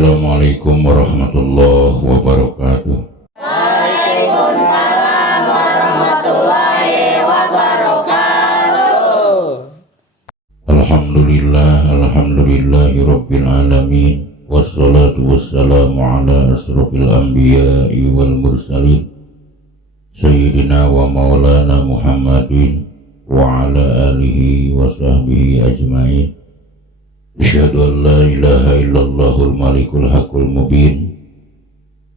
Assalamualaikum warahmatullahi wabarakatuh. Waalaikumsalam warahmatullahi wabarakatuh. Alhamdulillahi rabbil alamin. Wassalatu wassalamu ala asrofil anbiya'i wal mursalin Sayyidina wa maulana Muhammadin wa ala alihi wa sahbihi ajma'in. Asyhadu an la ilaha illallahul malikul haqqul mubin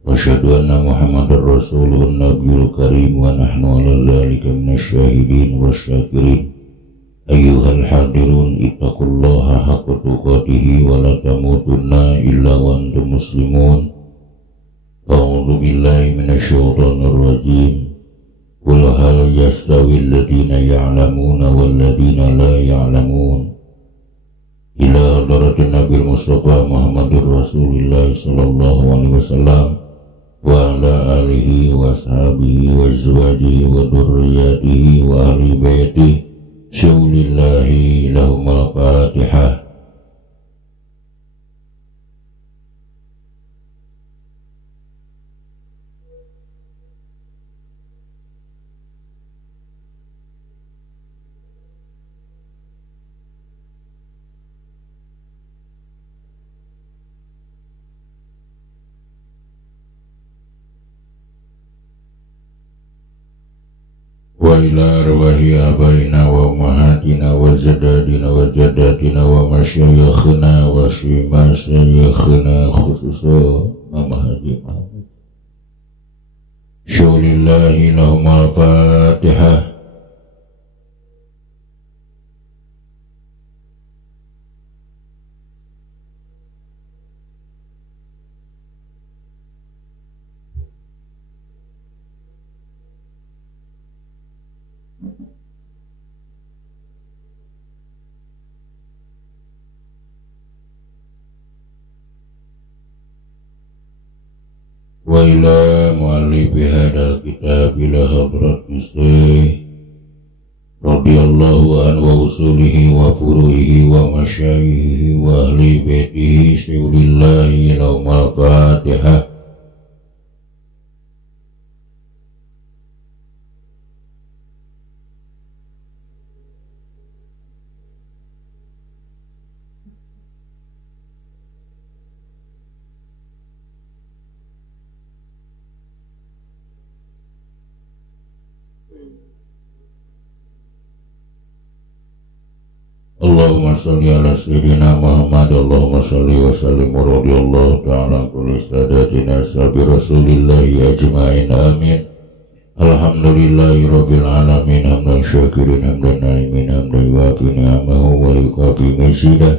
wa asyhadu anna Muhammadar rasulun nabiyul karim wa nahnu ala dzalika minasyahidin wasyakirin. Ayyuhal hadirun ittaqullaha haqqa tuqatih wa la tamutunna illa wa antum muslimun. A'udzu billahi minasyaitonir rajim. Qul hal yastawil ladzina ya'lamuna wal ladzina la ya'lamun. Ila hadratin Nabi Mustafa Muhammadur Rasulullah sallallahu alaihi wasallam wa ala alihi wa sahbihi wa azwajihi wa dzurriyyatihi wa ahli baitihi syaulillahi lahumul fatihah. Wa ila arwahi abaina wa ummahatina wa zadadina wa jadatina wa masyayikhina wa masyayikhina khususan Mama Haji Muhammad syaulillahi lahumul fatihah. Wa ila muallifi hadal kitab ila hadrat Gusti radhiyallahu anhu wa usulihi wa furu'ihi wa masyayikhihi wa ahli baitihi syaulillahi lahumul fatihah. Allahumma salli ala sayyidina Muhammad. Allahumma salli wa sallim wa radiyallahu ta'ala kulli sadatina sabi rasulillahi ajma'in amin. Alhamdulillahi rabbil alamin. Hamdan syakirin hamdan naimin hamdan yuafi ni'amahu wa yukafi misidah.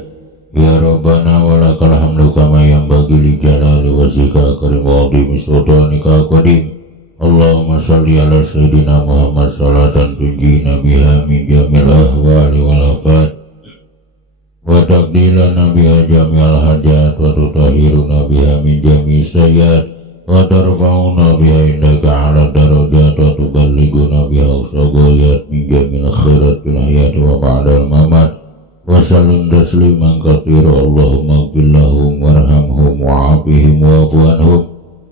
Ya Rabbana wa lakal hamdu kama yanbaghi li jalali wajhika karim wa adhimi sultanika qadim. Allahumma salli ala sayyidina Muhammad salatan tunjina biha min jamil ahwali wal afat wa taqdilana biha jami'al hajat wa tutahhiruna biha min jami'i sayyiat wa tarfa'una biha indaka ala darajat wa tuballighuna biha usagayat min jami'il khairat fil hayati wa ba'dal mamat wa sallim tasliman katsira. Allahumma ighfir lahum warhamhum wa'afihim wa'fu anhum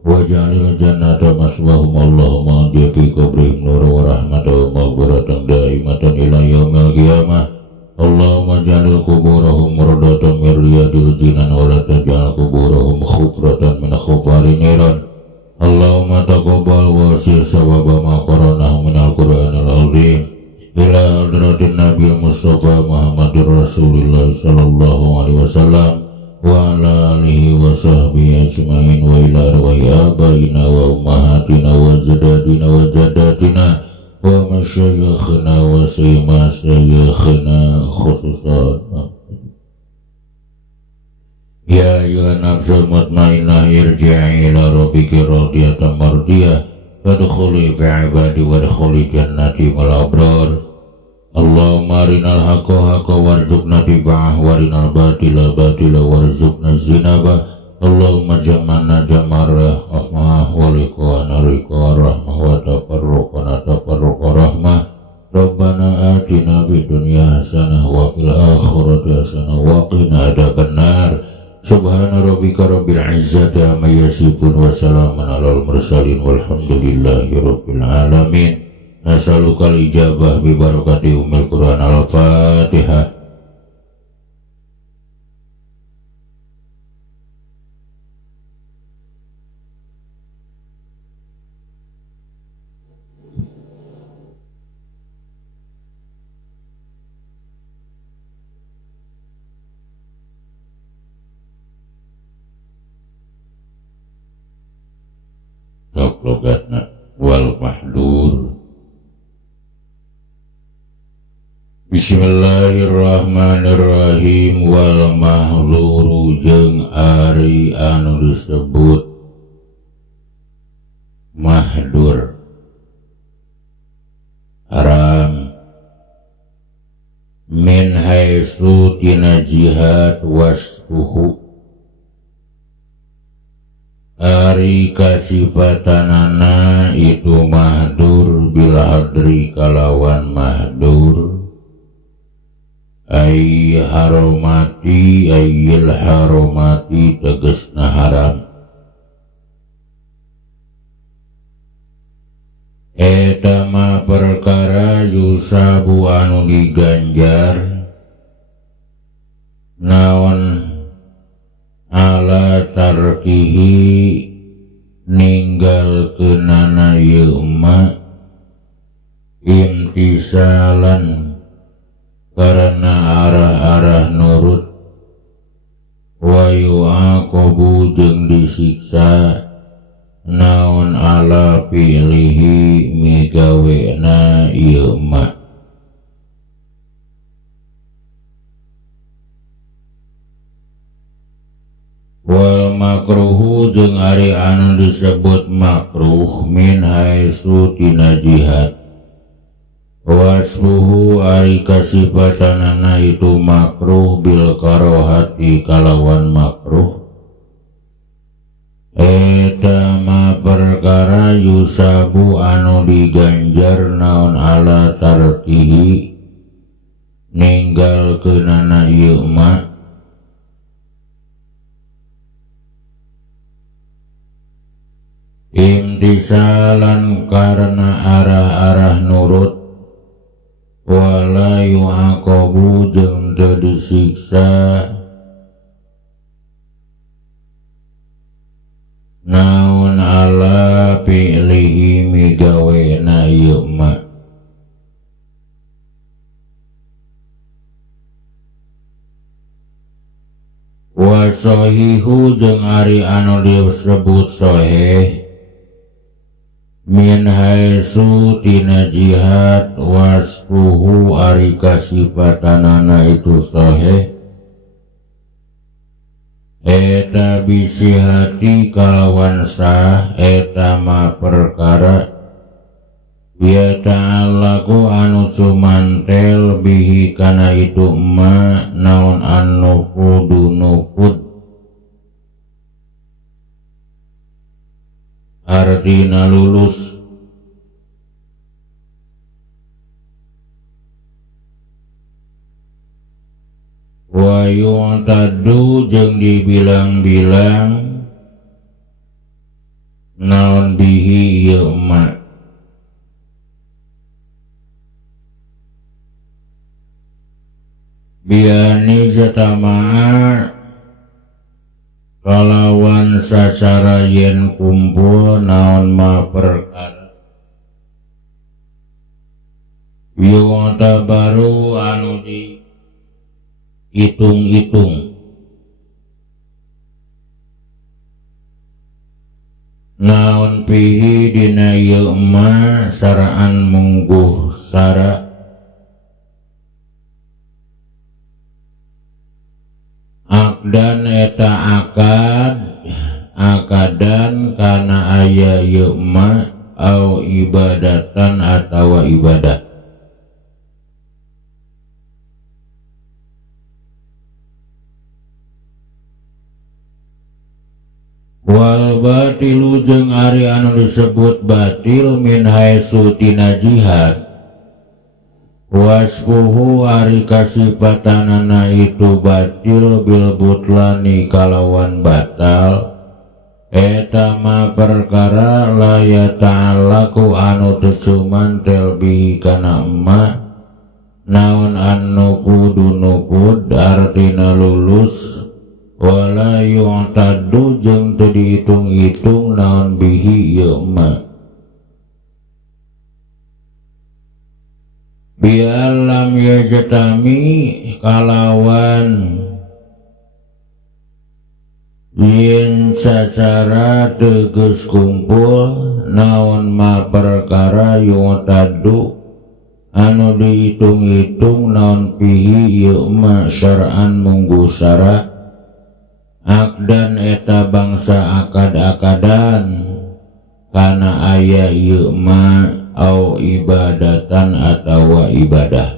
waj'alil jannata maswahum. Allahumma adi fi qabrihim nur wa rahmatan wa maghfiratan daimatan ila yaumil qiyamah. Allahumma ja'alil kuburahum murdatan min riyadil jinan wa la taj'al kuburahum khufratan min khufari niran. Allahumma taqabbal wasi sawaba ma qaranahu min al-Qur'anil azim ila hadratin Nabi Mustafa Muhammadur Rasulullah sallallahu alaihi wasallam wa ala alihi wa sahbihi ajma'in wa ila arwahi abaina wa ummahatina wa zadadina wa jadatina wa masyayikhina wa masyayikhina khususan. Ya ayyuhan nafsul mutmainnah irji'i ila rabbiki radiyatan mardiyah fadkhuli fi ibadi wadkhuli jannati wal abrar. Allahumma arinal haqqa haqqa warzuqna tiba'ah warinal batila batila warzuqna zinabah. Allahumma jam'ana jam'ar rahmah wa liqa'ana liqa' rahmah wa tafarruqana tafarruqa rahmah. Rabbana atina fid dunya hasanah wa fil akhirati hasanah wa qina adzabannar. Subhana rabbika rabbil izzati amma yasifun wa salamun alal mursalin walhamdulillahi rabbil alamin. Nasalukal ijabah bi barakati umil Quran al-Fatihah. Logatna wal mahdur. Bismillahirrahmanirrahim. Wal mahduru jeung ari anu disebut mahdur haram min haitsu tina jihad wasfuhu ari kasifatanana itu mahdur bil hadri kalawan mahdur ay haromati ayil haromati tegesna haram eta ma perkara yusabu anu diganjar naon ala tarkihi ninggal kenana yeuma imtisalan karena arah-arah nurut wa yu'aqabu jeung disiksa naon ala pilihi migawena yeuma. Wal makruhu jeung ari anu disebut makruh min haitsu tina jihad wasfuhu ari kasifatanana itu makruh bil karohati kalawan makruh eta ma perkara yusabu anu diganjar naon ala tarkihi ninggal keunana ieu ma imtisalan karena arah-arah nurut wala yu'aqabu jeung teu disiksa naon ala fi'lihi migawena ieu ma. Wa sahihu jeung ari anu disebut sahih min haitsu tina jihad wasfuhu ari kasifatanana itu sahih eta bisihati kalawan sah eta ma perkara ya ta'allaku anu cumantel bihi kana itu ma naon anu kudu nuput artina lulus wa yu'tadu jeung dibilang-bilang naon bihi ieu ma biani zatama'a kalawan sacara yen kumpul naon ma perkara yu'ta baru anu di hitung-hitung naon pihi dina ieu ma saraan mungguh sara akdan eta akadan kana aya ieu ma au ibadatan atawa ibadah wal batilu jeung ari anu disebut batil min haitsu tina jihad wasfuhu ari kasipatanana itu batil bil butlani kalawan batal eta ma perkara la yata'allaku anu tecuman telbihi kana emma naon an nukudu nukud artina lulus wala yu'taddu jeung teu dihitung-hitung naon bihi ieu emma bi'alam yajtami kalawan yen sacara teges kumpul naon ma perkara yu'taddu anu dihitung-hitung naon bihi ieu ma syar'an munggu syara akdan eta bangsa akad-akadan kana aya ieu ma au ibadatan atawa ibadah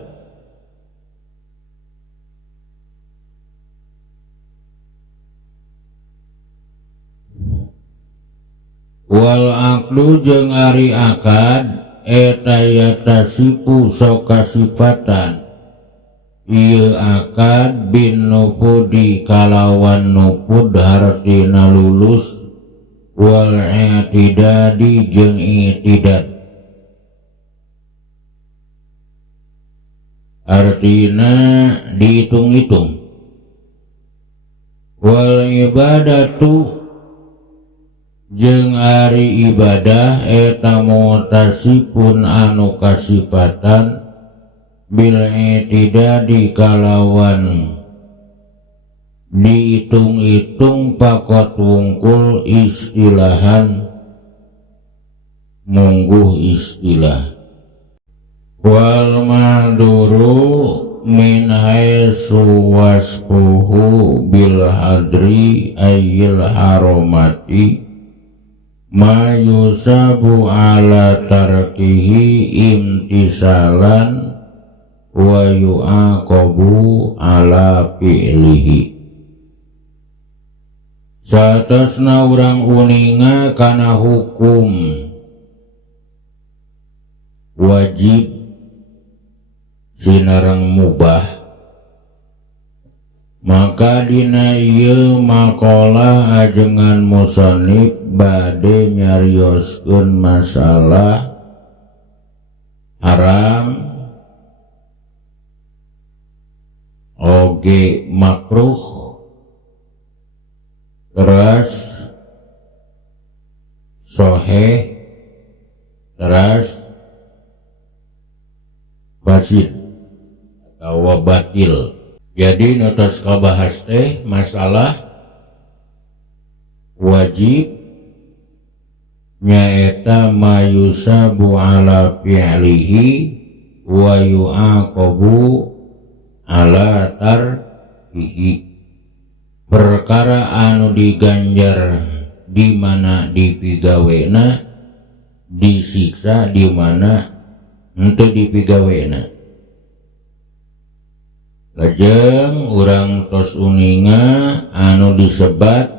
wal aqlu jeung ari akad eta yatasipu soka sifatan ieu akad bin nupudi kalawan nupud hartina lulus wal i'tidadi jeung i'tidad artina dihitung-hitung wal ibadatu jeung ari ibadah eta mutasipun anu kasipatan bil i'tidadi kalawan dihitung-hitung pakot wungkul istilahan mungguh istilah wal maduru min haitsu wasfuhu bil hadri ayil haromati ma yusabu ala tarkihi imtisalan wa yu'aqabu ala fi'lihi satasna urang uninga kana hukum wajib sinareng mubah maka dina ieu maqalah ajengan musannif bade nyarioskeun masalah haram oge makruh teras soheh teras fasid atau batil. Jadi notos kabahas teh masalah wajib nyaeta mayusabu ala fi'lihi wa yu'aqabu ala tarkihi perkara anu diganjar di mana dipigawena disiksa di mana henteu dipigawena lajeng urang tos uninga anu disebat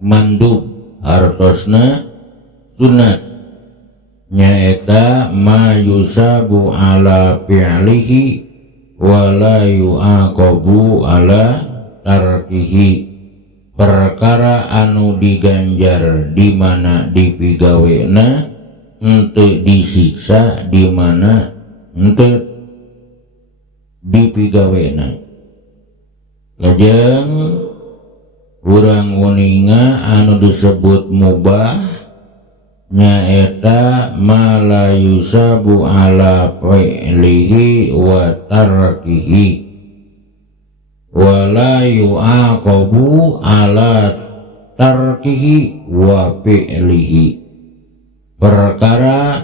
mandub hartosna sunat nyaeta ma yusabu ala fi'lihi wa la yu'aqabu ala tarkihi perkara anu diganjar di mana dipigawena henteu disiksa di mana henteu dipigawena lajeng urang uninga anu disebut mubah nyaeta ma la yusabu ala fi'lihi wa tarkihi wa la yu'aqabu ala tarkihi wa fi'lihi perkara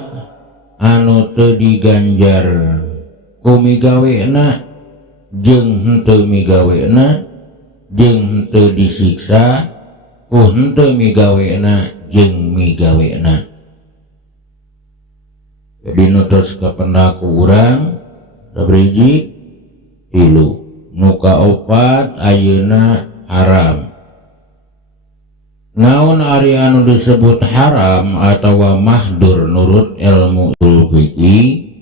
anu teu diganjar ku migawena jeung henteu migawena jeung henteu disiksa ku henteu migawena jeung migawena. Jadi nutos kapendaku urang sabriji tilu nu kaopat ayeuna haram. Naon ari anu disebut haram atawa mahdur nurut ilmu usul fikih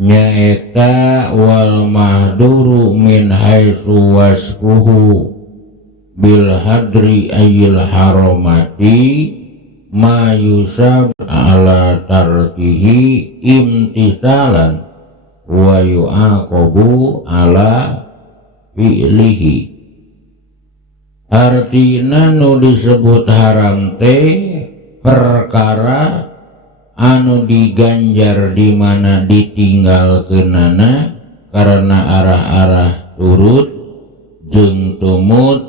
nyaeta wal mahduru min haitsu wasfuhu bil hadri ayil haramati ma yusab ala tarkihi imtithalan wa yu'aqabu ala fi'lihi. Artina nu disebut haram teh perkara anu diganjar di mana ditinggalkeunana karena arah-arah turut jeung tumut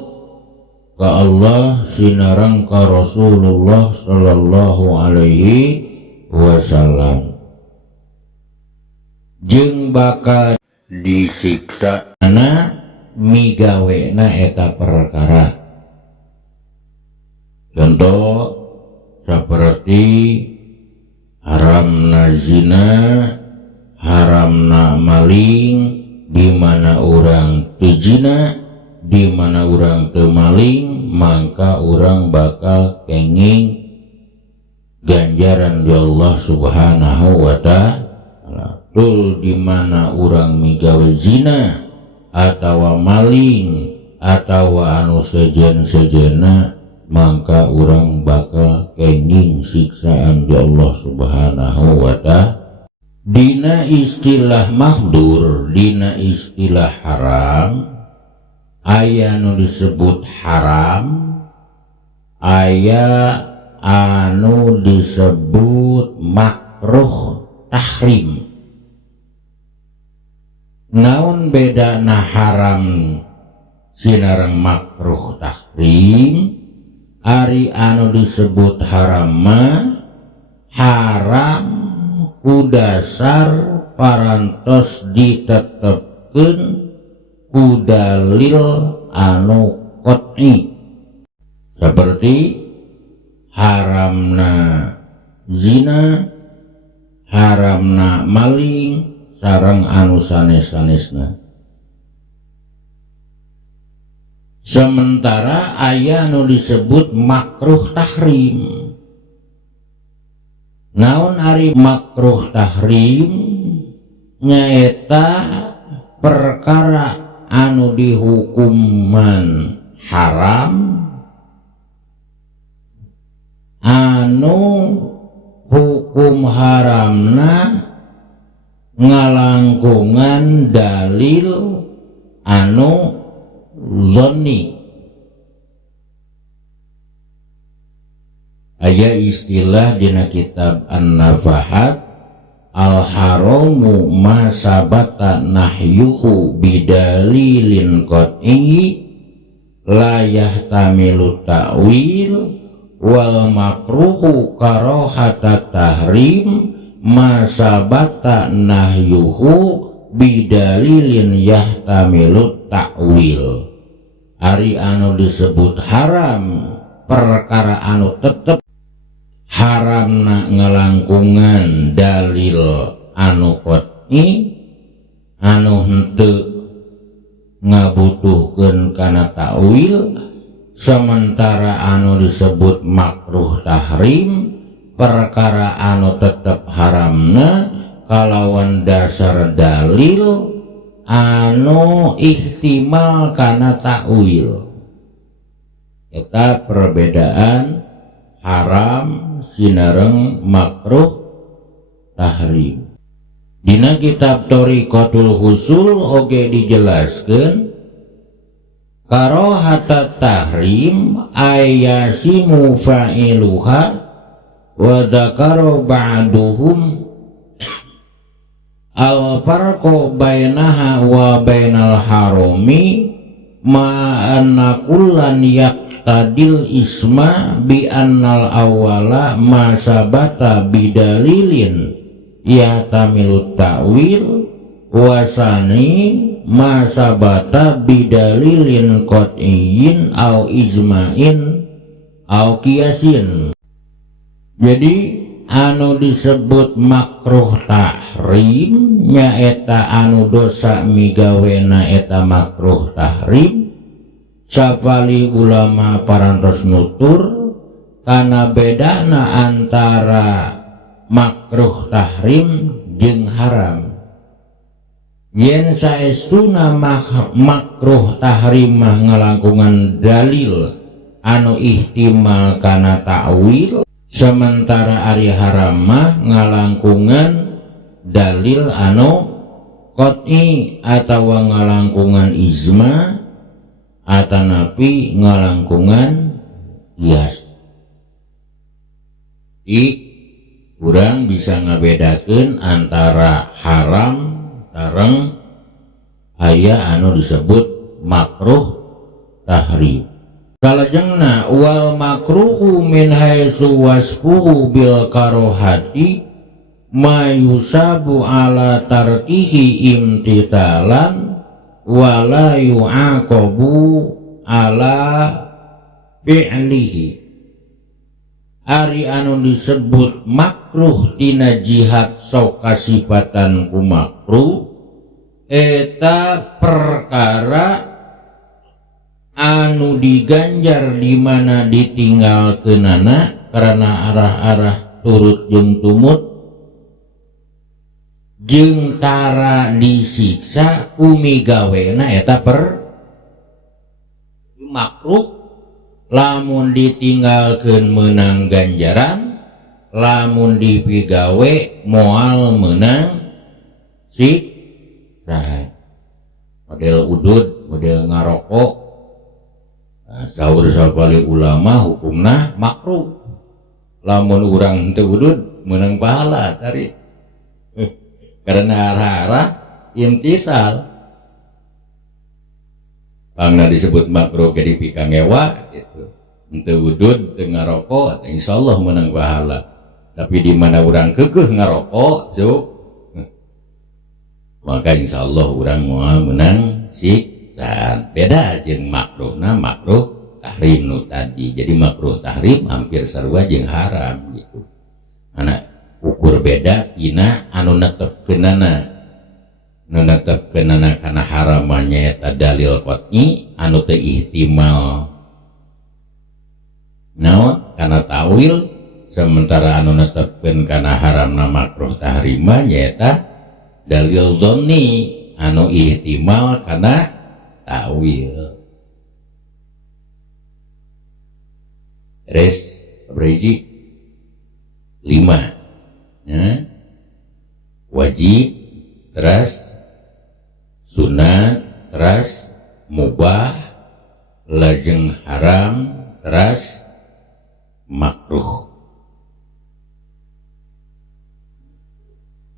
ka Allah sinareng ka Rasulullah sallallahu alaihi wasallam jeung bakal disiksa na migawena eta perkara. Contoh seperti haramna zina, haramna maling, di mana orang teu zina, di mana orang teu maling, maka orang bakal kenging ganjaran di Allah Subhanahu wa ta'ala. Tuh di mana orang migawe zina atawa maling atawa anu sejen-sejena, maka orang bakal kenging siksaan di Allah Subhanahu wa ta'ala. Dina istilah mahdur, dina istilah haram, aya nu disebut haram, aya anu disebut makruh tahrim. Naon bedana haram sinareng makruh tahrim? Ari anu disebut haram mah haram ku dasar parantos ditetepkeun ku dalil anu qot'i, seperti haramna zina, haramna maling, sareng anu sanes-sanesna. Sementara aya nu disebut makruh tahrim. Naon ari makruh tahrim? Nyaeta perkara anu dihukuman haram, anu hukum haramna ngalangkungan dalil anu zonni. Aya istilah dina kitab An-Nafahat, al-haramu ma sabata nahyuhu bidalilin qat'i la yahtamilu ta'wil wal makruhu karahata tahrim ma sabata nahyuhu bidalilin yahtamilu ta'wil. Ari anu disebut haram perkara anu tetep haramna ngelangkungan dalil anu qot'i anu henteu ngabutuhkeun kana ta'wil. Sementara anu disebut makruh tahrim perkara anu tetep haramna kalawan dasar dalil anu ihtimal kana ta'wil. Eta perbedaan haram sinareng makruh tahrim. Dina kitab Thariqatul Husul oge dijelaskeun karahata tahrim ayasimu fa'iluha wa dzakara ba'duhum al-farqu bainaha wa bainal harami ma anna kullan yaqtadil isma bi annal awwala ma sabata bidalilin yahtamilu ta'wil wasani ma sabata bidalilin qat'iyyin au ijma'in au qiyasin. Jadi anu disebut makruh tahrim nyaeta anu dosa migawena eta makruh tahrim. Sapali ulama parantos nutur kana bedana antara makruh tahrim jeung haram. yen saestuna makruh tahrim mah ngalangkungan dalil anu ihtimal kana ta'wil, sementara ari haram mah ngalangkungan dalil anu qot'i atawa ngalangkungan ijma atanapi ngalangkungan qiyas. Urang bisa ngabedakeun antara haram sareng aya anu disebut makruh tahrim. Kalajengna wal makruhu min haitsu wasfuhu bil karohati ma yusabu ala tarkihi imtithalan wala yu'aqabu ala fi'lihi. Ari anu disebut makruh tina jihad sok kasifatan ku makruh eta perkara anu diganjar di mana ditinggalkeunana karena arah-arah turut jeung tumut jeung tara disiksa kumigawena eta makruh. Lamun ditinggalkeun menang ganjaran, lamun dipigawe moal menang siksa. Model udud, model ngarokok, saur sapali ulama hukumna makruh. Lamun urang teu udud menang pahala tari. Karena arah-arah imtisal. Pangna disebut makruh jadi pikangewa gitu. Henteu udud teu ngarokok insyaallah menang pahala. Tapi di mana urang keukeuh ngarokok maka insyaallah urang moal menang siksa. Beda jeung makruhna makruh tahrim nu tadi. Jadi makruh tahrim hampir sarua jeung haram gitu. Ana ukur beda tina anu netepkeunana. Nu netepkeunana kana haramnya eta dalil qot'i anu teu ihtimal naon kana ta'wil, sementara anu netepkeun kana haramna makruh tahrima nyaeta dalil dzanni anu ihtimal kana ta'wil. Res beriji 5 ya. Wajib, teras sunat, teras mubah, lajeng haram, teras makruh.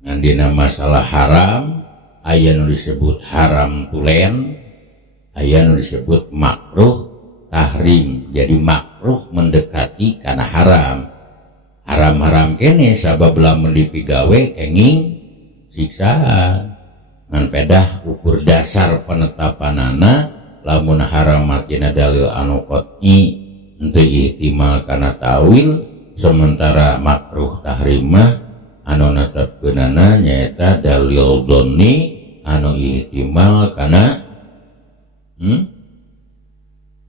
Ngandina masalah haram aya nu disebut haram tulen, aya nu disebut makruh tahrim. Jadi makruh mendekati kana haram. Haram-haram kene sabab lamun dipigawe kenging siksaan. Ngan pedah ukur dasar penetapanana lamun haram matina dalil anu qot'i henteu ihtimal kana ta'wil, sementara makruh tahrimah anu netepkeunana nyaeta dalil dzanni anu ihtimal kana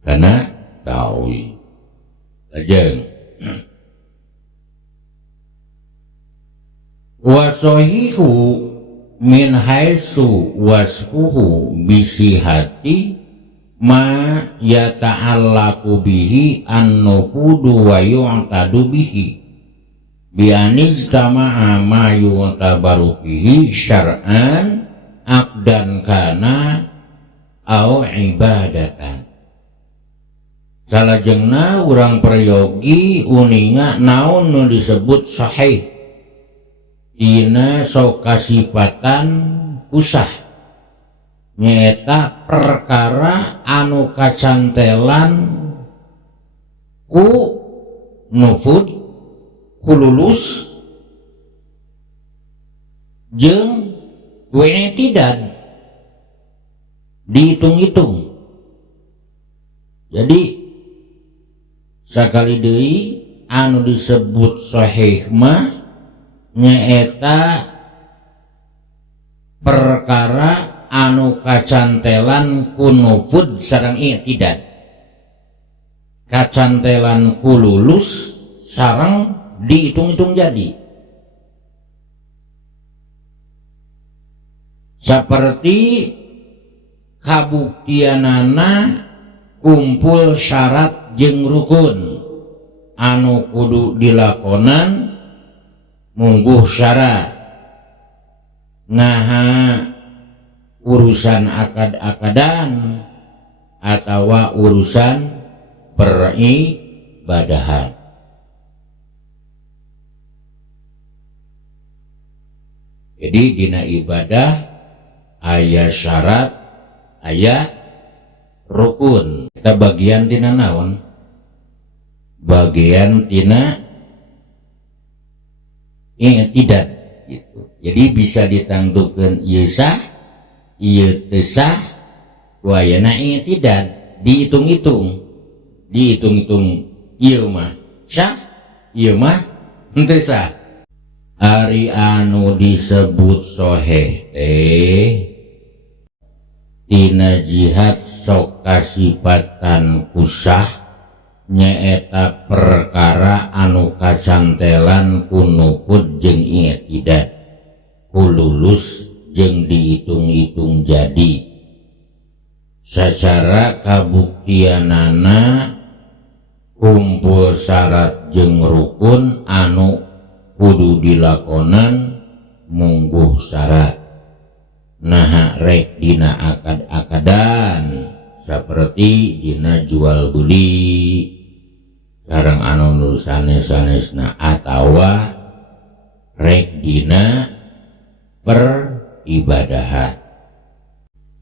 kana ta'wil. Lajeng wa sahihu min haitsu wasfuhu bisihati ma yata'allaqu bihi an-nufudu wa yu'tadu bihi bi anistama'a ma yu'tabaru bihi syar'an aqdan kana au ibadatan. Salajengna urang prayogi uninga naon nu disebut sahih dina sok kasifatan usah nyaeta perkara anu kacantelan ku nufud kululus jeung wene tidak dihitung-hitung. Jadi sakali deui anu disebut sahih mah nyaeta perkara anu kacantelan ku nufud sareng i'tidad, kacantelan ku lulus sareng dihitung-hitung jadi. Saperti kabuktianana kumpul syarat jeung rukun anu kudu dilakonan mungguh syarat. Naha urusan akad-akadan atawa urusan peribadahan. Jadi dina ibadah aya syarat, aya rukun. Kita bagian tina naon? Bagian tina i'tidad gitu. Jadi bisa ditangdukeun ieu sah, ieu teu sah, ku ayeuna i'tidad, dihitung-hitung. Dihitung-hitung ieu mah sah, ieu mah henteu sah. Ari anu disebut soheh tina jihad sok kasipatan kusah nyaeta perkara anu kacantelan ku nukud jeung i'tidad, ku lulus jeung dihitung-hitung jadi. Sacara kabuktianana kumpul syarat jeung rukun anu kudu dilakonan mungguh syarat. Nah rek dina akad-akadan saperti dina jual beli sareng anu nu sanes-sanesna atawa rek dina peribadahan.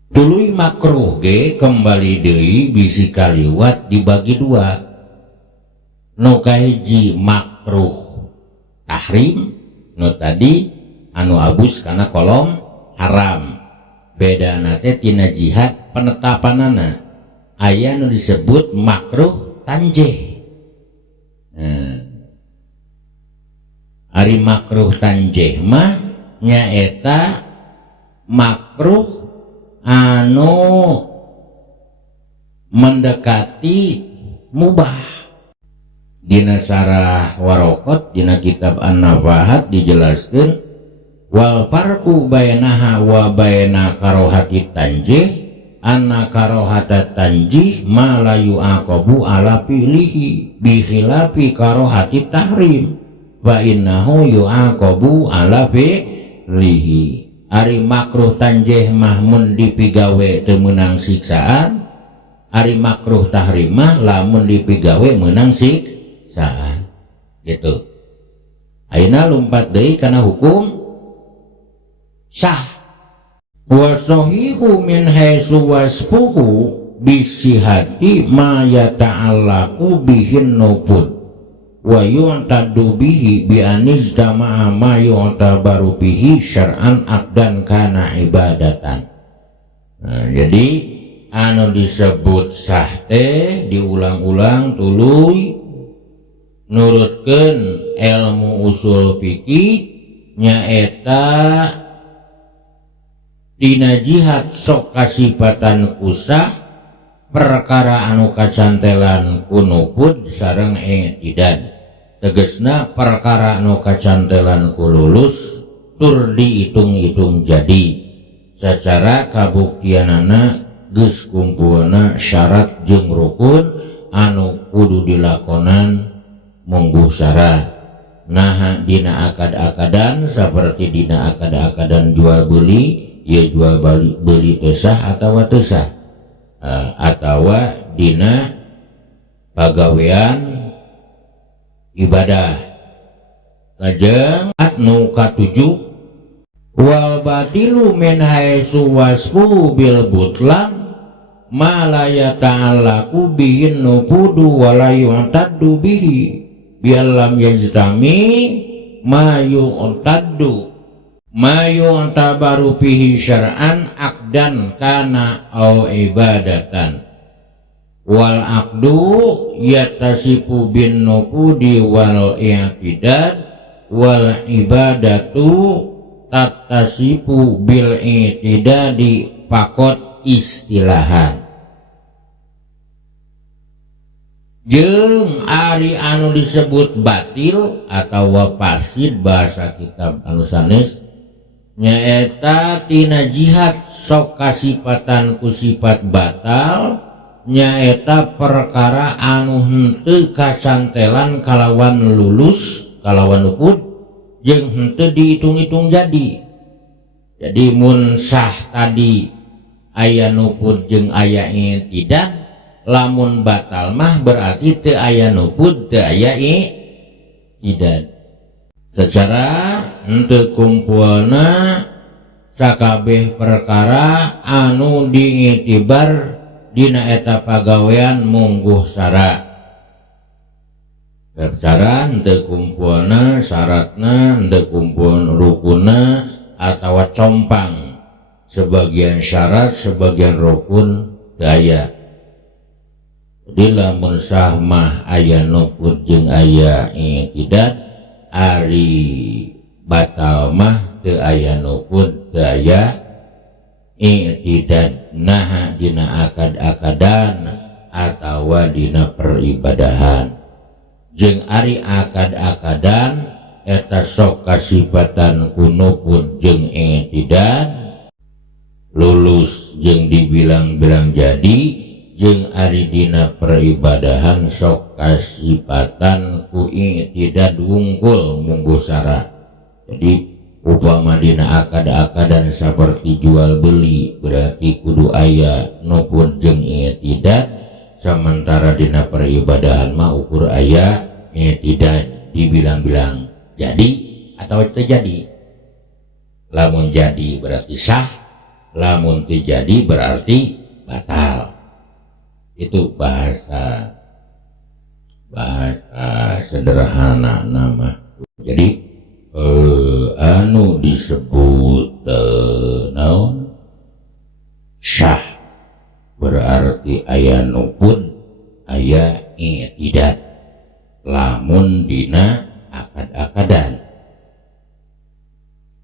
Tuluy makruh ge kembali deui bisi kaliwat dibagi dua. Nu kahiji makruh tahrim, nu tadi anu abus kana kolom haram. Bedana teh tina jihad penetapanana aya nu disebut makruh tanjih. Ari makruh tanjih mah nyaeta makruh anu mendekati mubah. Dina sarah warokot dina kitab An-Nafahat dijelaskeun wal farqu bainaha wa baina karohati tanjih anna karohata tanjih ma la yu'aqabu ala fi'lihi bi khilafi karohati tahrim wa innahu yu'aqabu ala fi'lihi. Ari makruh tanjih mah mun dipigawe teu meunang siksaan, ari makruh tahrim mah lamun dipigawe meunang siksaan gitu. Ayeuna lumpat deui kana hukum sah. Wa sahihu min haitsu wasfuhu bisihati ma yata'allaqu bihin nufud wa yu'tadu bihi bi anizdama ma yu'tabaru bihi syar'an aqdan kana ibadatan. Jadi anu disebut sah teh diulang-ulang tuluy nurutkeun ilmu usul fikih nyaeta dina jihad sok kasipatan kusah perkara anu kacantelan ku nupud sareng i'tidad. Tegesna perkara anu kacantelan ku lulus tur dihitung-hitung jadi. Sacara kabuktianana geus kumpulna syarat jeung rukun anu kudu dilakonan mungguh syarat. Nah dina akad-akadan saperti dina akad-akadan jual beli, ya jual beli tesah atawa tesah, atawa dina pagawean ibadah. Lajeng nu katujuh wal batilu min haitsu wasfu bil butlan ma la yata'allaqu bihin nufudu wa la yu'taddu bihi bi'allam yajtami ma yu'tabaru bihi syar'an aqdan kana au ibadatan wal aqdu yatasifu bin nufudi wal i'tidad wal ibadatu tatasifu bil i'tidadi faqat istilahan. Jeung ari anu disebut batil atau fasid bahasa kitab anu sanes nyaeta tina jihad sok kasipatan ku sifat batal, nyaeta perkara anu henteu kasantelan kalawan lulus kalawan nupud jeung henteu dihitung-hitung jadi. Jadi mun sah tadi aya nupud jeung aya tidak, lamun batal mah berarti teu aya nupud teu aya tidak. Secara henteu kumpulna sakabeh perkara anu diitibar dina eta pagawean mungguh syarat. Secara henteu kumpulna syaratna, henteu kumpul rukunna atawa compang, sebagian syarat sebagian rukun teu aya. Jadi lamun sah mah aya nupud jeung aya tidak, ari batal mah teu aya nupud teu aya tidak, nah dina akad-akadan atawa dina peribadahan. Jeung ari akad-akadan eta sok kasifatan ku nupud jeung tidak, lulus jeung dibilang-bilang jadi, jeung ari dina peribadahan sok kasifatan ku tidak wungkul mungguh sara. Jadi upama dina akad-akadan seperti jual beli berarti kudu aya nupud jeung tidak, sementara dina peribadahan mah ukur aya tidak dibilang-bilang jadi atau terjadi. Lamun jadi berarti sah, lamun terjadi berarti batal. Itu bahasa sederhana nama. Jadi anu disebut naon syah berarti aya nupud aya tidak, lamun dina akad-akadan.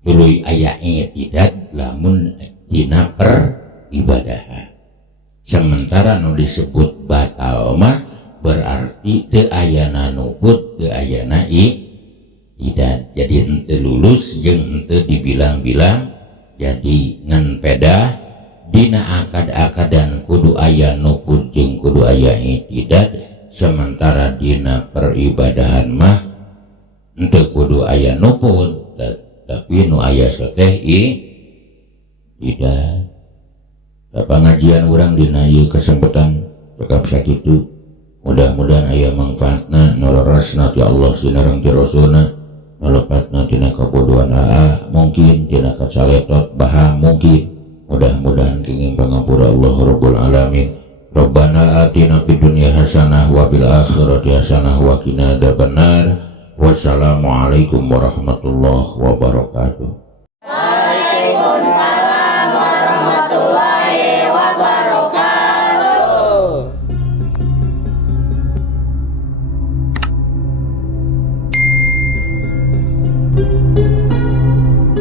Tuluy aya tidak lamun dina peribadahan. Sementara nu disebut batal mah berarti teu ayana nupud teu ayana tidak. Jadi henteu lulus jeung henteu dibilang-bilang jadi ngan pedah dina akad-akadan kudu aya nupud jeung kudu aya tidak, sementara dina peribadahan mah henteu kudu aya nupud tapi nu aya teh tidak. Pengajian urang dina ieu kesempatan cekap sakitu, mudah-mudahan aya manfaatna nurasna ti Allah sinareng ti Rasulna, nulepatna tina kabodohan mungkin tina kacaletot baha mungkin. Mudah-mudahan kenging pangampura Allah Rabbul Alamin. Rabbana atina fid dunya hasanah wa bil akhirati hasanah wa qina adzabannar. Wassalamualaikum warahmatullahi wabarakatuh. Waalaikumsalam warahmatullahi